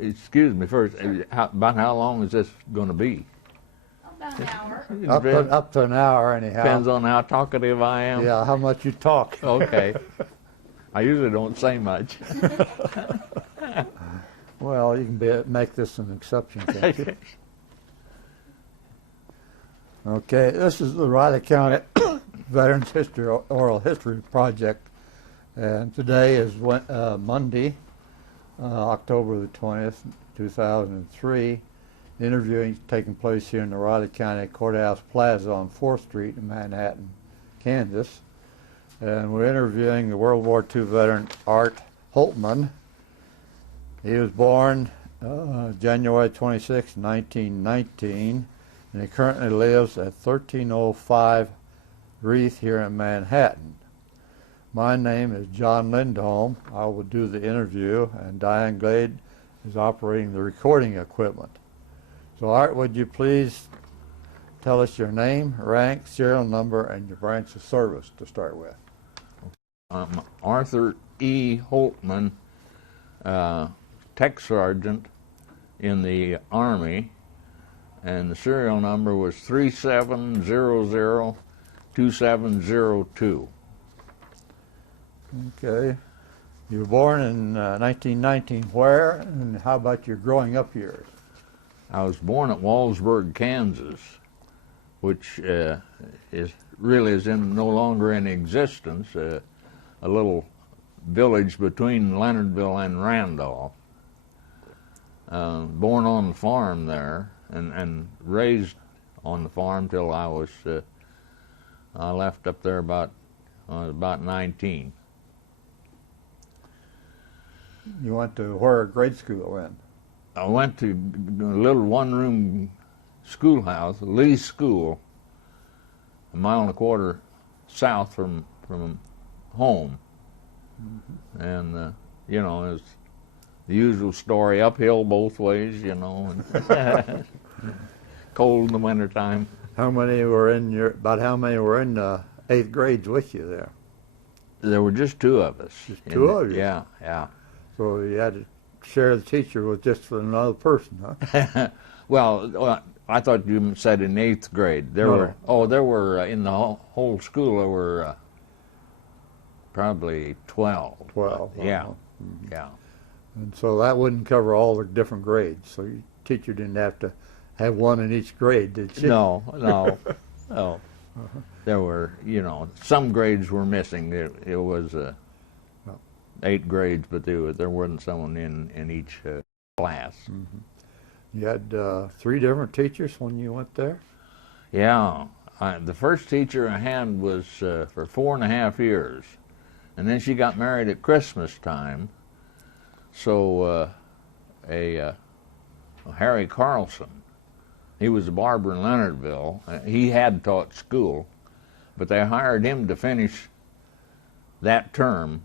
excuse me first, about how long is this going to be? About an hour. Up to an hour anyhow. Depends on how talkative I am. Yeah, how much you talk. Okay. I usually don't say much. Well, you can make this an exception, can't you? Okay, this is the Riley County Veterans History Oral History Project, and today is Monday, October the 20th, 2003. The interviewing is taking place here in the Riley County Courthouse Plaza on 4th Street in Manhattan, Kansas. And we're interviewing the World War II veteran Art Holtman. He was born January 26, 1919, and he currently lives at 1305 Reith here in Manhattan. My name is John Lindholm. I will do the interview, and Diane Glade is operating the recording equipment. So Art, would you please tell us your name, rank, serial number, and your branch of service to start with? I'm Arthur E. Holtman, Tech Sergeant in the Army, and the serial number was 37002702. Okay. You were born in 1919 where, and how about your growing up years? I was born at Wallsburg, Kansas, which is no longer in existence. A little village between Leonardville and Randolph. Born on the farm there, and raised on the farm till I left up there about 19. You went to where grade school in? I went to a little one-room schoolhouse, Lee School, a mile and a quarter south from home. Mm-hmm. And, it was the usual story, uphill both ways, and cold in the wintertime. How many were in the 8th grades with you there? There were just two of us. Just two of you? Yeah, yeah. So you had to share the teacher with just another person, huh? Well, I thought you said in 8th grade. There were in the whole school there were probably 12. 12. Yeah, Mm-hmm. yeah. And so that wouldn't cover all the different grades. So your teacher didn't have to have one in each grade, did she? No. Uh-huh. There were, some grades were missing. It was 8 grades, but there wasn't someone in each class. Mm-hmm. You had 3 different teachers when you went there? Yeah. The first teacher I had was for 4.5 years, and then she got married at Christmas time. So Harry Carlson, he was a barber in Leonardville. He had taught school, but they hired him to finish that term,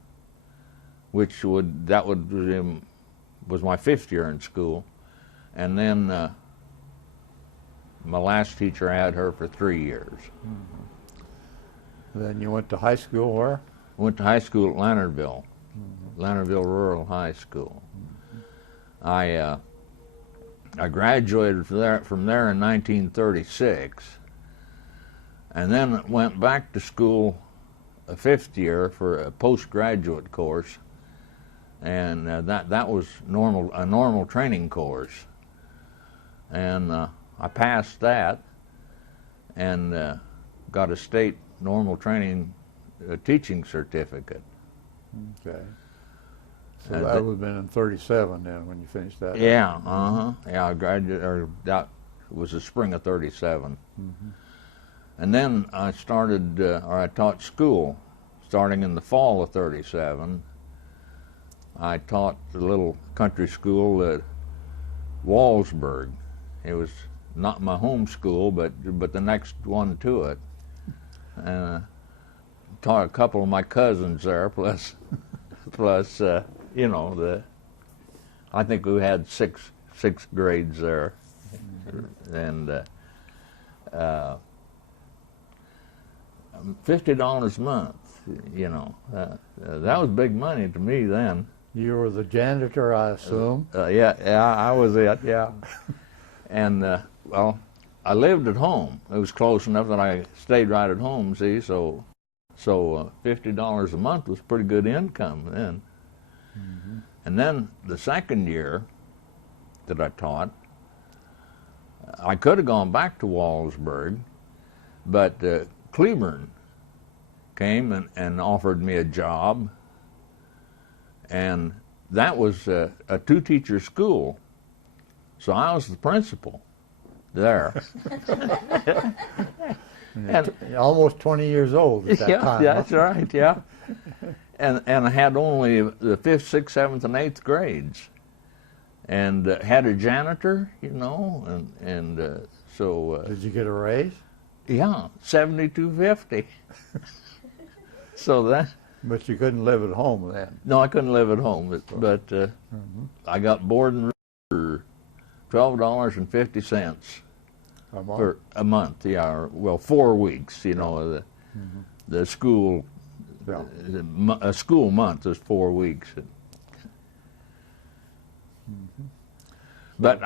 which was my 5th year in school. And then my last teacher, I had her for 3 years. Mm-hmm. Then you went to high school where? Went to high school at Leonardville, mm-hmm. Leonardville Rural High School. Mm-hmm. I graduated from there in 1936, and then went back to school a 5th year for a postgraduate course, and that was a normal training course, and I passed that and got a state normal training teaching certificate. Okay. So that would have been in 37 then when you finished that. Yeah, yeah, I graduated, that was the spring of 37. Mm-hmm. And then I I taught school starting in the fall of 37. I taught the little country school at Wallsburg. It was not my home school, but the next one to it. Taught a couple of my cousins there, plus I think we had six grades there, and $50 a month. That was big money to me then. You were the janitor, I assume. Yeah, I was it, yeah. And, well, I lived at home. It was close enough that I stayed right at home, see, so $50 a month was pretty good income then. Mm-hmm. And then the second year that I taught, I could have gone back to Wallsburg, but Cleburne came and offered me a job, and that was a two-teacher school, so I was the principal there. And almost 20 years old at that time. Yeah, that's right, yeah. And I had only the 5th, 6th, 7th, and 8th grades, and had a janitor, you know, and so. Did you get a raise? Yeah, $72.50. So that. But you couldn't live at home then. No, I couldn't live at home, but I got board and room for $12.50 for a month. Yeah, well, 4 weeks. You know, the school. Yeah. A school month is 4 weeks. But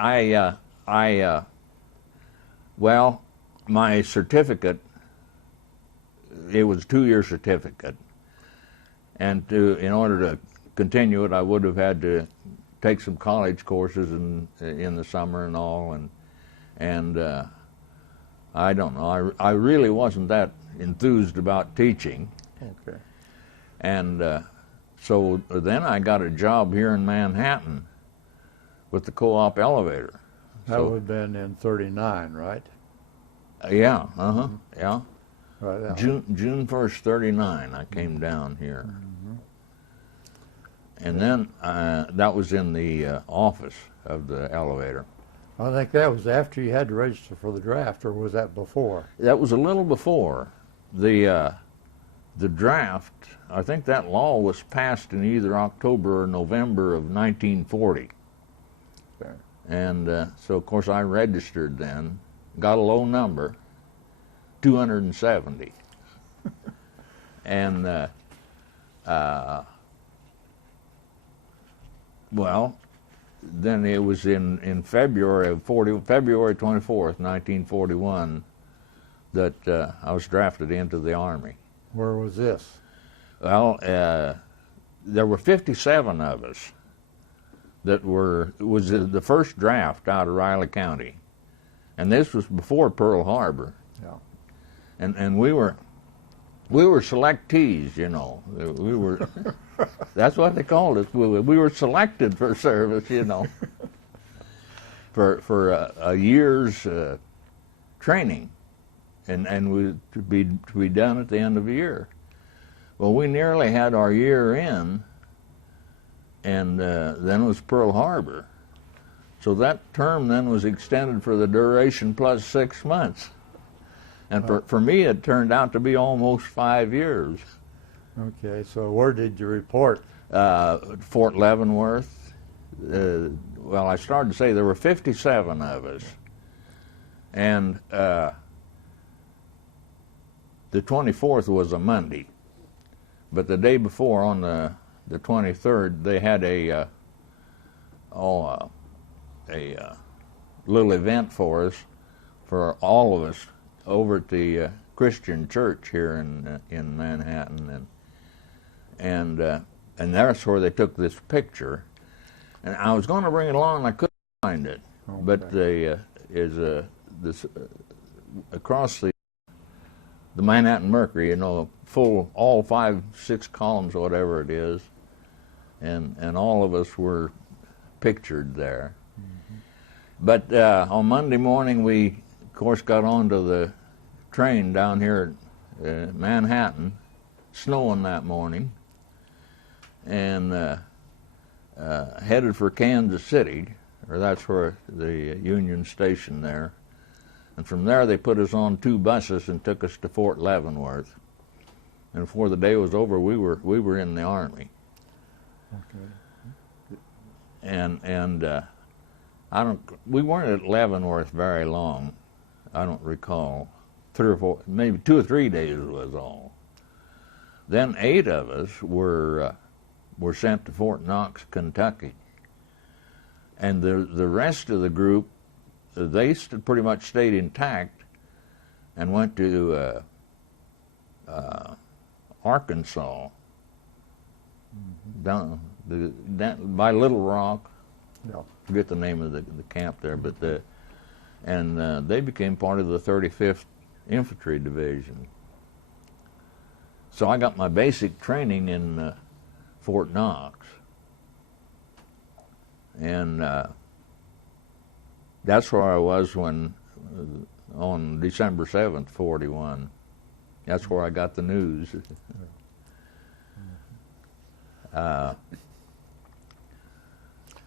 well, my certificate, it was a 2-year certificate, and in order to continue it, I would have had to take some college courses in the summer and all, and I don't know. I really wasn't that enthused about teaching. Okay. And so then I got a job here in Manhattan with the co-op elevator. That would have been in '39, right? Yeah, yeah. Right. June 1st, '39, I came down here. And then that was in the office of the elevator. I think that was after you had to register for the draft, or was that before? That was a little before. The draft, I think that law was passed in either October or November of 1940. Okay. And so, of course, I registered then, got a low number, 270. And, well, then it was in February 24th, 1941, that I was drafted into the Army. Where was this? Well, there were 57 of us that it was the first draft out of Riley County. And this was before Pearl Harbor. Yeah. And we were selectees, you know. We were, that's what they called us. We were selected for service, you know, for a year's training, and we to be done at the end of the year. Well, we nearly had our year in, and then was Pearl Harbor. So that term then was extended for the duration plus 6 months. And for me, it turned out to be almost 5 years. Okay, so where did you report? Fort Leavenworth. Well, I started to say there were 57 of us. And the 24th was a Monday. But the day before, on the 23rd, they had a little event for us, for all of us, over at the Christian church here in Manhattan, and that's where they took this picture. And I was going to bring it along, and I couldn't find it. Okay. But this across the Manhattan Mercury, you know, full all 5, 6 columns, or whatever it is, and all of us were pictured there. Mm-hmm. But on Monday morning, we of course got onto the train down here at Manhattan, snowing that morning, and headed for Kansas City, or that's where the Union Station there. And from there they put us on 2 buses and took us to Fort Leavenworth. And before the day was over, we were in the Army. Okay. And we weren't at Leavenworth very long. I don't recall. 3 or 4, maybe 2 or 3 days was all. Then 8 of us were were sent to Fort Knox, Kentucky. And the rest of the group, they pretty much stayed intact and went to Arkansas, down by Little Rock. Yeah. Forget the name of the camp there, but they became part of the 35th Infantry Division. So I got my basic training in Fort Knox, and that's where I was when on December 7th, 41. That's where I got the news.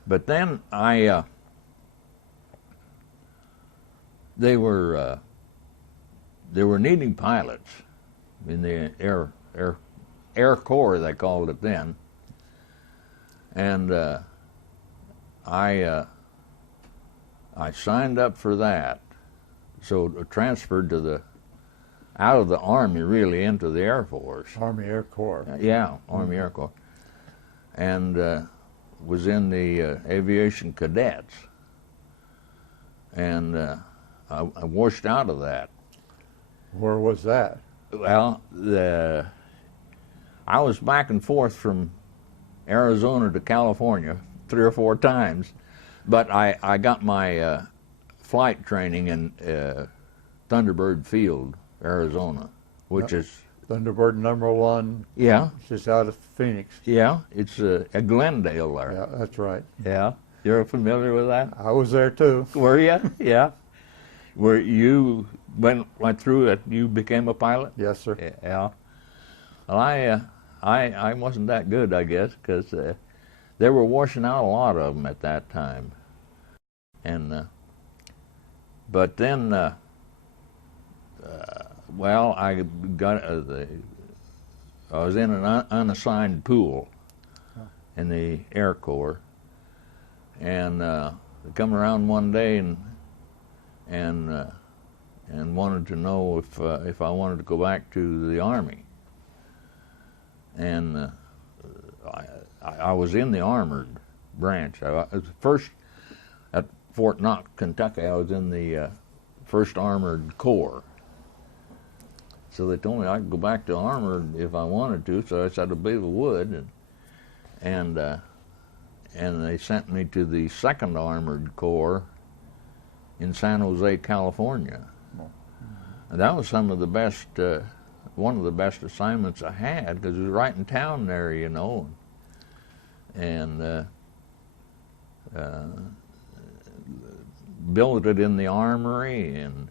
But then they were needing pilots in the Air Corps, they called it then, and I signed up for that. So transferred out of the Army really into the Air Force. Army Air Corps. Yeah, Army Air Corps, and was in the aviation cadets, and I washed out of that. Where was that? Well, I was back and forth from Arizona to California 3 or 4 times, but I got my flight training in Thunderbird Field, Arizona, which is Thunderbird number 1. Yeah. It's just out of Phoenix. Yeah, it's a Glendale there. Yeah, that's right. Yeah, you're familiar with that? I was there too. Were you? Yeah. Where you went through it, you became a pilot? Yes, sir. Yeah. Well, I wasn't that good, I guess, because they were washing out a lot of them at that time, and but then, well, I was in an unassigned pool in the Air Corps, and they come around one day and wanted to know if I wanted to go back to the Army. And I was in the armored branch. I was first at Fort Knox, Kentucky. I was in the 1st Armored Corps. So they told me I could go back to armored if I wanted to. So I said I believe I would, and they sent me to the 2nd Armored Corps in San Jose, California. And that was some of the best, one of the best assignments I had, because it was right in town there, you know. And billeted in the armory, and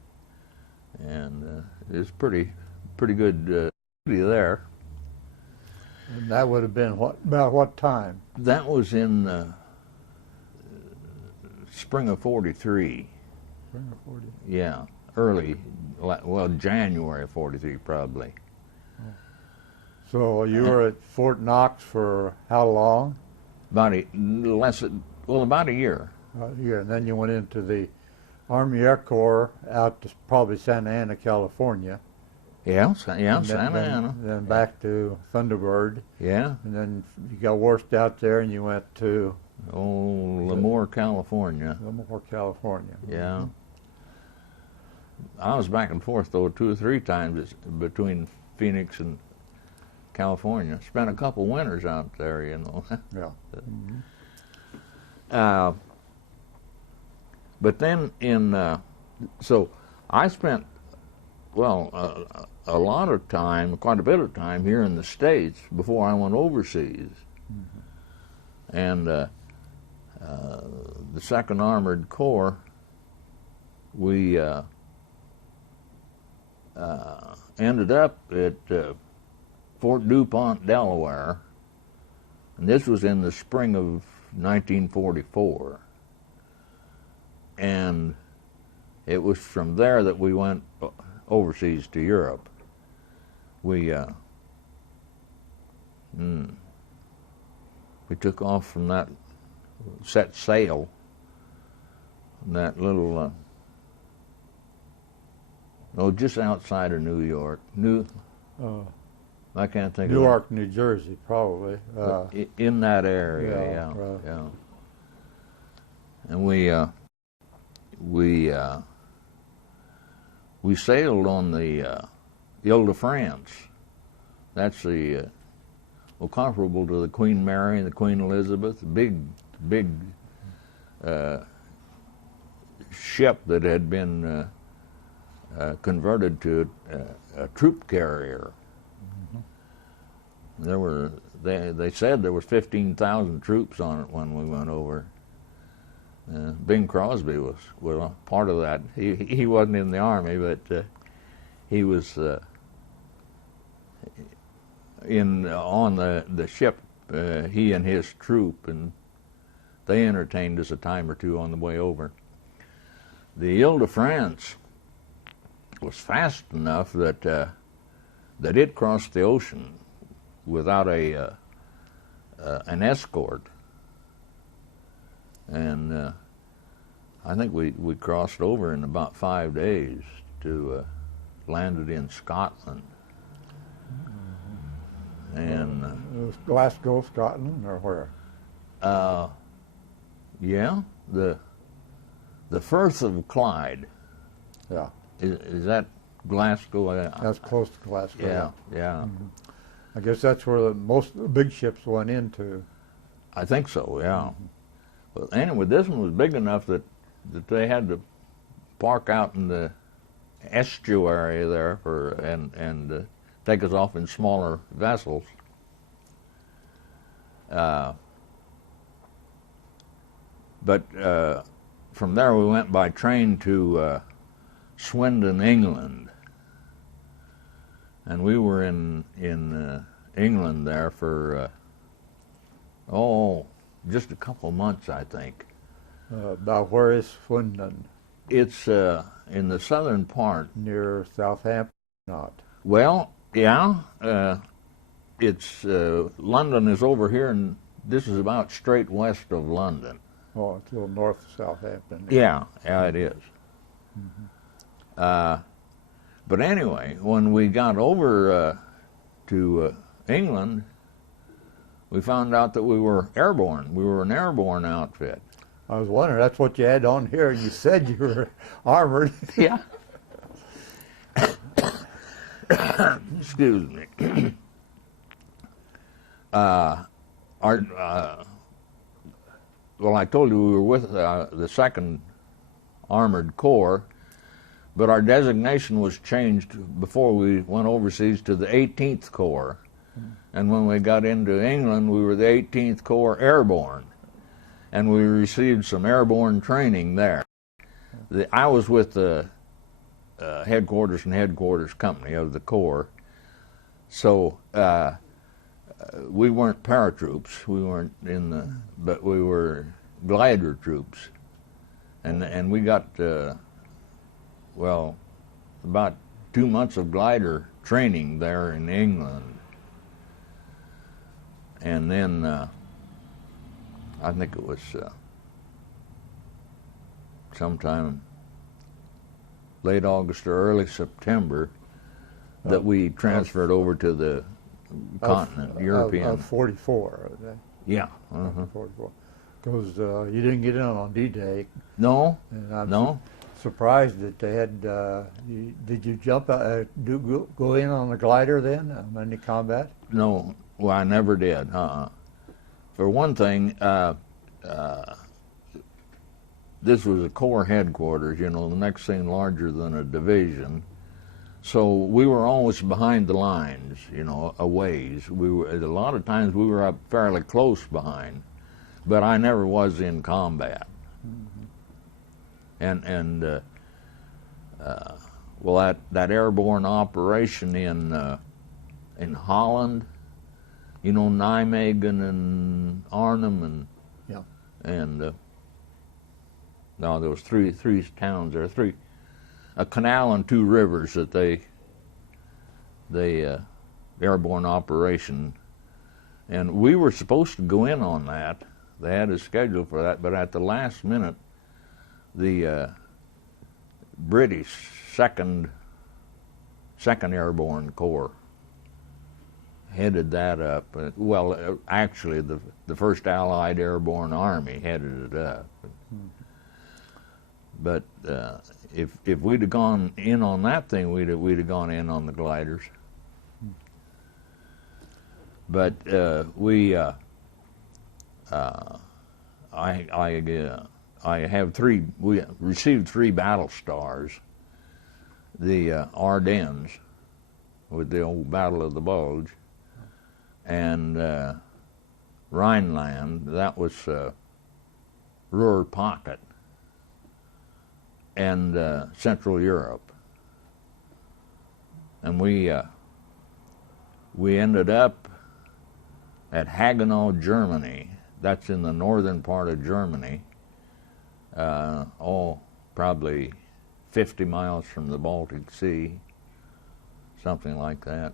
it was pretty good duty there. And that would have been about what time? That was in spring of 43. Spring of 40. Yeah, early, well, January of 43 probably. So you were at Fort Knox for how long? About a year. A year, and then you went into the Army Air Corps out to probably Santa Ana, California. Yeah, And Santa Ana. Then back to Thunderbird. Yeah. And then you got washed out there, and you went to Lemoore, California. Lemoore, California. Yeah. I was back and forth, though, 2 or 3 times between Phoenix and California. Spent a couple winters out there, you know. Yeah. But then so I spent, a lot of time, quite a bit of time here in the States before I went overseas. And the 2nd Armored Corps, we ended up at Fort DuPont, Delaware, and this was in the spring of 1944. And it was from there that we went overseas to Europe. We took off from that, set sail, that little, just outside of New York. I can't think Newark, New Jersey, probably. of it. In that area, yeah, yeah, right. yeah. And we sailed on the Ile-de-France. That's the comparable to the Queen Mary and the Queen Elizabeth, big ship that had been converted to a troop carrier. They said there was 15,000 troops on it when we went over. Bing Crosby was a part of that. He wasn't in the Army, but he was on the ship. He and his troop, and they entertained us a time or two on the way over. The Ile-de-France was fast enough that it crossed the ocean without an escort. And I think we crossed over in about 5 days to landed in Scotland. And It was Glasgow, Scotland, or where? yeah, the Firth of Clyde. Yeah, Is that Glasgow? that's close to Glasgow. Yeah. I guess that's where most of the big ships went into. I think so, yeah. Well, anyway, this one was big enough that they had to park out in the estuary there and take us off in smaller vessels. But from there we went by train to Swindon, England, and we were in England there for just a couple months, I think. About where is Swindon? It's in the southern part. Near Southampton, not? Well, yeah. It's London is over here, and this is about straight west of London. Oh, it's a little north of Southampton. Yeah, it is. But anyway, when we got over to England, we found out that we were airborne. We were an airborne outfit. I was wondering, that's what you had on here, and you said you were armored. Yeah. Excuse me. Well, I told you we were with the 2nd Armored Corps, but our designation was changed before we went overseas to the 18th Corps. And when we got into England, we were the 18th Corps Airborne, and we received some airborne training there. I was with the headquarters and headquarters company of the Corps, so we weren't paratroops. We weren't but we were glider troops, and we got about 2 months of glider training there in England. And then I think it was sometime late August or early September that we transferred over to the continent, European. Of 44. Yeah. 44. Because you didn't get in on D-Day. No. And I'm No. surprised that they had. Did you jump? Go in on the glider then? Any combat? No. Well, I never did. For one thing, this was a Corps headquarters, the next thing larger than a division. So we were always behind the lines, a ways. A lot of times we were up fairly close behind, but I never was in combat. And that airborne operation in Holland, Nijmegen and Arnhem and no, there was three towns there, a canal and 2 rivers that they airborne operation, and we were supposed to go in on that. They had a schedule for that, but at the last minute, the British second Airborne Corps headed that up. Actually, the First Allied Airborne Army headed it up. But if we'd have gone in on that thing, we'd have gone in on the gliders. But we received 3 battle stars. The Ardennes, with the old Battle of the Bulge, and Rhineland, that was Ruhr Pocket, and Central Europe. And we ended up at Hagenau, Germany. That's in the northern part of Germany, probably 50 miles from the Baltic Sea, something like that.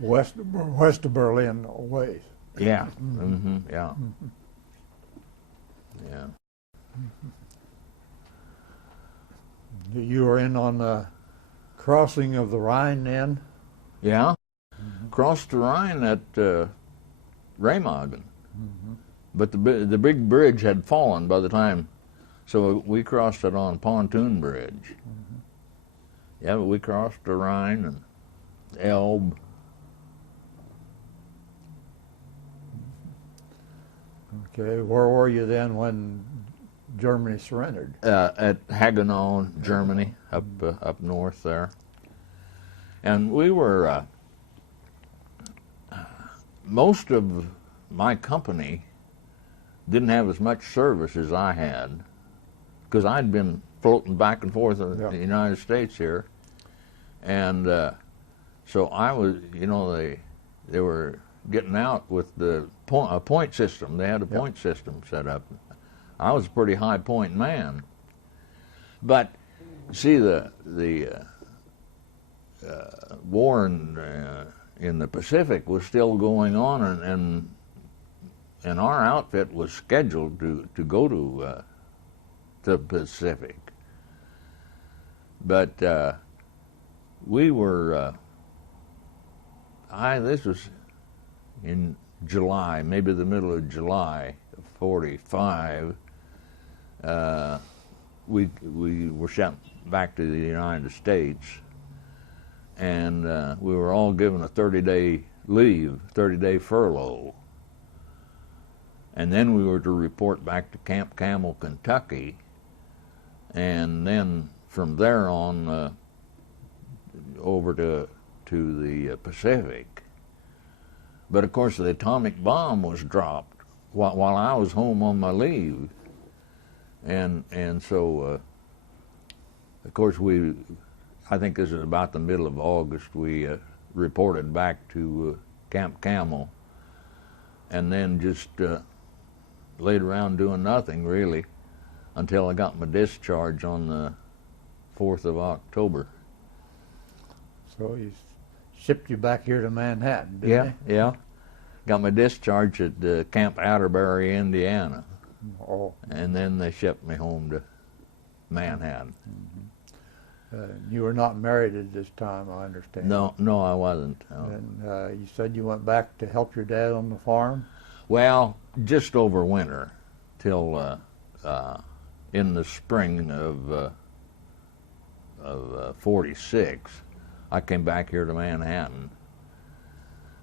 West of Berlin, a ways. Yeah. Yeah. Yeah. You were in on the crossing of the Rhine then? Yeah. Crossed the Rhine at Remagen. But the big bridge had fallen by the time, so we crossed it on pontoon bridge. Yeah, but we crossed the Rhine and Elbe. Okay, where were you then when Germany surrendered? At Hagenau, Germany, up north there. And we were, most of my company didn't have as much service as I had, because I'd been floating back and forth in the United States here. And so I was, they were getting out with a point system. They had a point system set up. I was a pretty high point man. But see, the war in the Pacific was still going on, and our outfit was scheduled to go to the Pacific. But we were, this was in July, maybe the middle of July of '45. We were sent back to the United States, and we were all given a 30-day leave, 30-day furlough. And then we were to report back to Camp Camel, Kentucky, and then from there on over to the Pacific. But of course the atomic bomb was dropped while I was home on my leave, and so of course I think this is about the middle of August, we reported back to Camp Camel, and then just laid around doing nothing really until I got my discharge on the 4th of October. So he shipped you back here to Manhattan, didn't he? Yeah. Got my discharge at Camp Atterbury, Indiana. Oh. And then they shipped me home to Manhattan. You were not married at this time, I understand. No, I wasn't. No. And you said you went back to help your dad on the farm? Well, just over winter, till in the spring of '46, I came back here to Manhattan,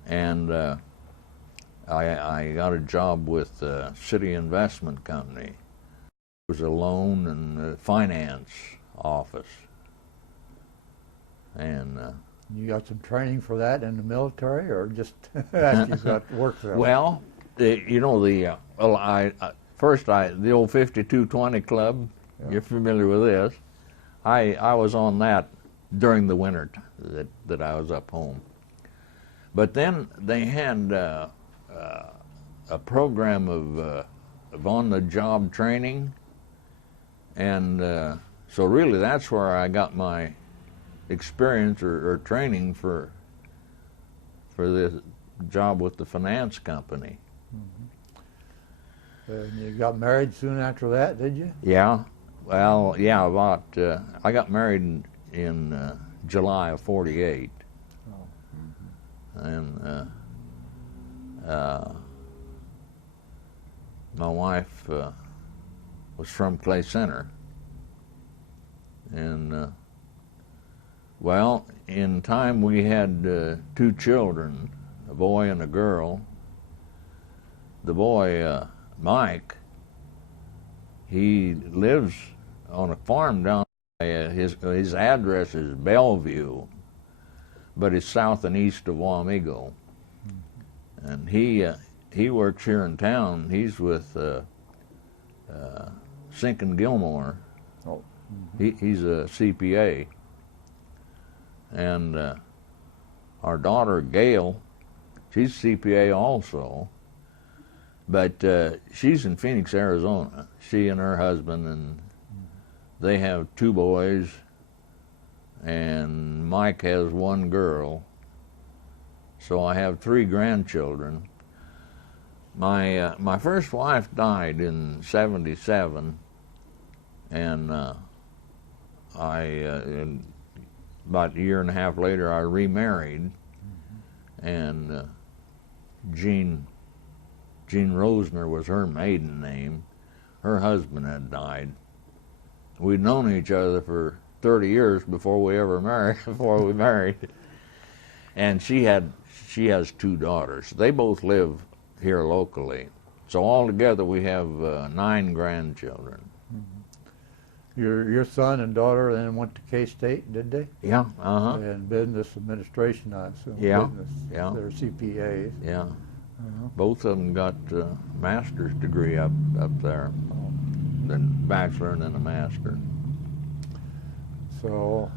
and I got a job with the City Investment Company. It was a loan and finance office, and you got some training for that in the military, or just after you got work there? Well, the old 5220 club. Yeah. You're familiar with this. I was on that during the winter that I was up home. But then they had a program of on-the-job training, and so really that's where I got my experience or training for this job with the finance company. You got married soon after that, did you? Yeah. Well, yeah, I got married in July of '48. Oh. and my wife was from Clay Center. And well, in time we had 2 children, a boy and a girl. The boy, Mike, he lives on a farm down his address is Bellevue, but it's south and east of Wamego. And he works here in town. He's with Sink and Gilmore. Oh. He's a CPA. And our daughter, Gail, she's CPA also, but she's in Phoenix, Arizona. She and her husband, and they have 2 boys, and Mike has 1 girl. So I have 3 grandchildren. My first wife died in '77, and about a year and a half later I remarried, and Jean Rosner was her maiden name. Her husband had died. We'd known each other for 30 years before we married. And she has 2 daughters. They both live here locally. So altogether we have 9 grandchildren. Your son and daughter then went to K-State, did they? Yeah, And business administration, I assume. Yeah, Business. yeah. They're CPAs. Yeah. Both of them got master's degree up there. Then bachelor and then a master. So,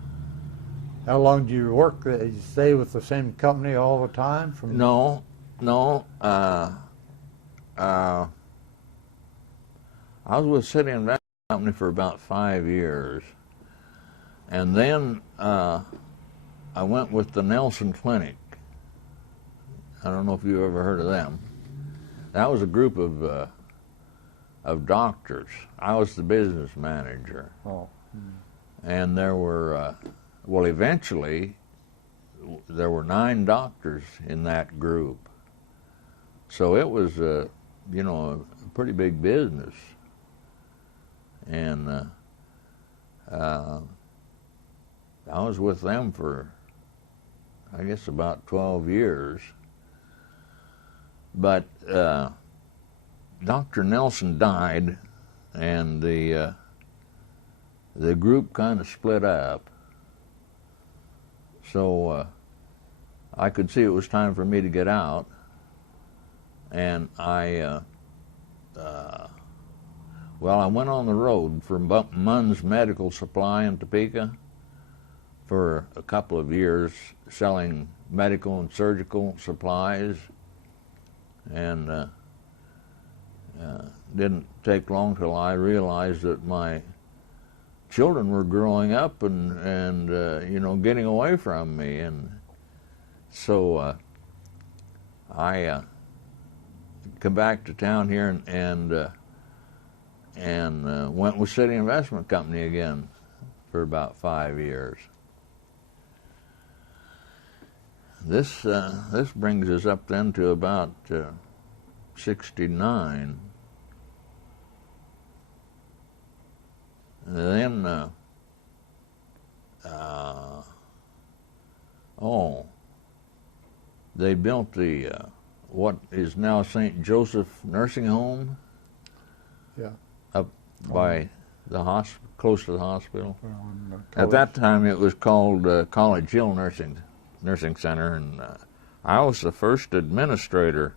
how long do you work? You stay with the same company all the time? No. I was with City Investment Company for about 5 years, and then I went with the Nelson Clinic. I don't know if you ever heard of them. That was a group of doctors. I was the business manager. Oh. And there were, eventually, there were 9 doctors in that group. So it was, a pretty big business. And I was with them for, I guess, about 12 years. But Dr. Nelson died, and the group kind of split up. So I could see it was time for me to get out, and I went on the road for Munn's Medical Supply in Topeka for a couple of years, selling medical and surgical supplies, and didn't take long till I realized that my children were growing up and getting away from me, and so I come back to town here and went with City Investment Company again for about 5 years. This brings us up then to about 69. And then, they built the what is now St. Joseph Nursing Home. Yeah. Up by the close to the hospital. At At that time, it was called College Hill Nursing Center, and I was the first administrator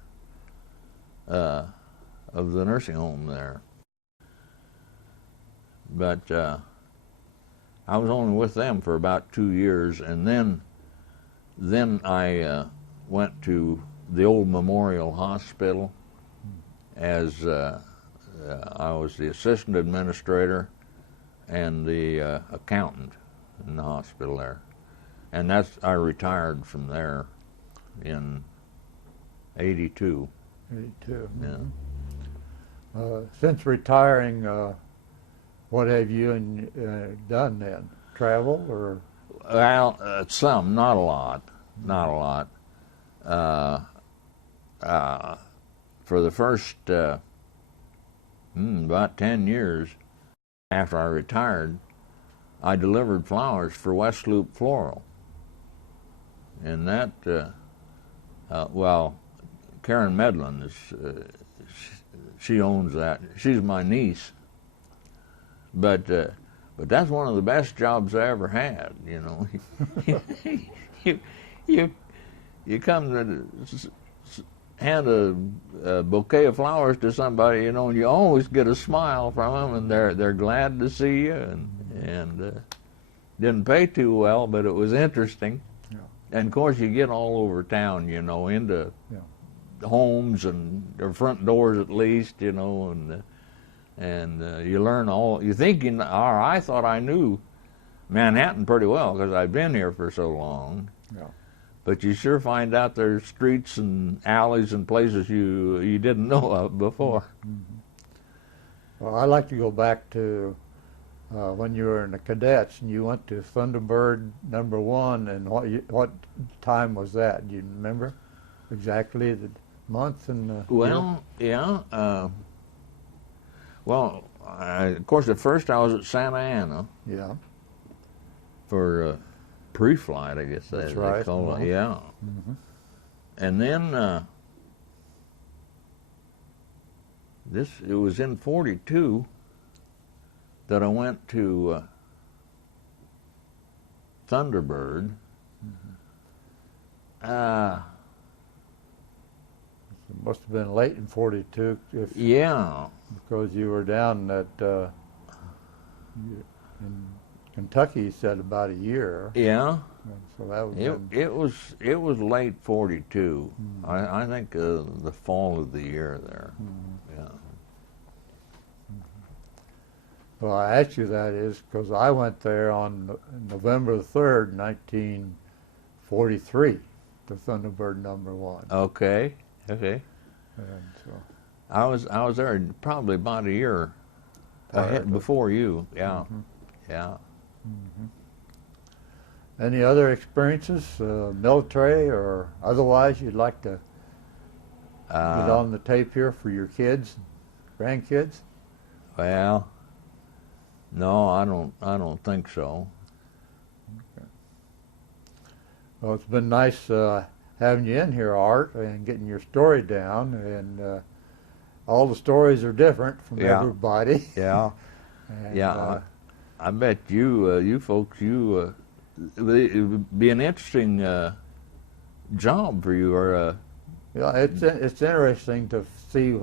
of the nursing home there. But I was only with them for about 2 years, and then I went to the old Memorial Hospital as I was the assistant administrator and the accountant in the hospital there. And I retired from there in '82. 82. Yeah. Since retiring, what have you done then? Travel or? Well, some, not a lot. for the first about 10 years after I retired, I delivered flowers for West Loop Floral. And that, well, Karen Medlin is, she owns that. She's my niece. But that's one of the best jobs I ever had, you know. you come to hand a bouquet of flowers to somebody, you know, and you always get a smile from them, and they're glad to see you, and didn't pay too well, but it was interesting. Yeah. And of course, you get all over town, you know, into homes and their front doors at least, you know, and you learn all. You think or I thought I knew Manhattan pretty well because I've been here for so long. Yeah. But you sure find out there's streets and alleys and places you didn't know of before. Mm-hmm. Well, I'd like to go back to when you were in the cadets and you went to Thunderbird #1, and what time was that? Do you remember exactly the month and the Well, yeah. Well, of course, at first I was at Santa Ana. Yeah. For pre-flight, I guess That's they right. call it. Yeah. Mm-hmm. And then it was in '42 that I went to Thunderbird. Mm-hmm. It must have been late in '42. Yeah. Because you were down at in Kentucky, you said about a year. Yeah. And so that was it was late '42. Mm-hmm. I think the fall of the year there. Mm-hmm. Yeah. Well, I asked you that is because I went there on November 3rd, 1943, to Thunderbird #1. Okay. And so I was there probably about a year ahead, before you. Yeah. Mm-hmm. Yeah. Mm-hmm. Any other experiences, military or otherwise, you'd like to get on the tape here for your kids, grandkids? Well, no, I don't think so. Okay. Well, it's been nice having you in here, Art, and getting your story down. And all the stories are different from everybody. Yeah. And, Yeah. I bet you folks, it would be an interesting job for you, or yeah, it's interesting to see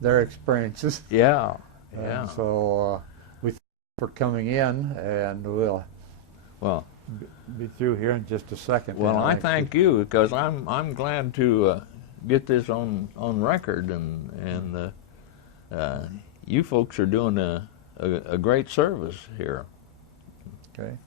their experiences. yeah. And so we thank you for coming in, and we'll be through here in just a second. Well, I thank you because I'm glad to get this on record, and you folks are doing a great service here. Okay.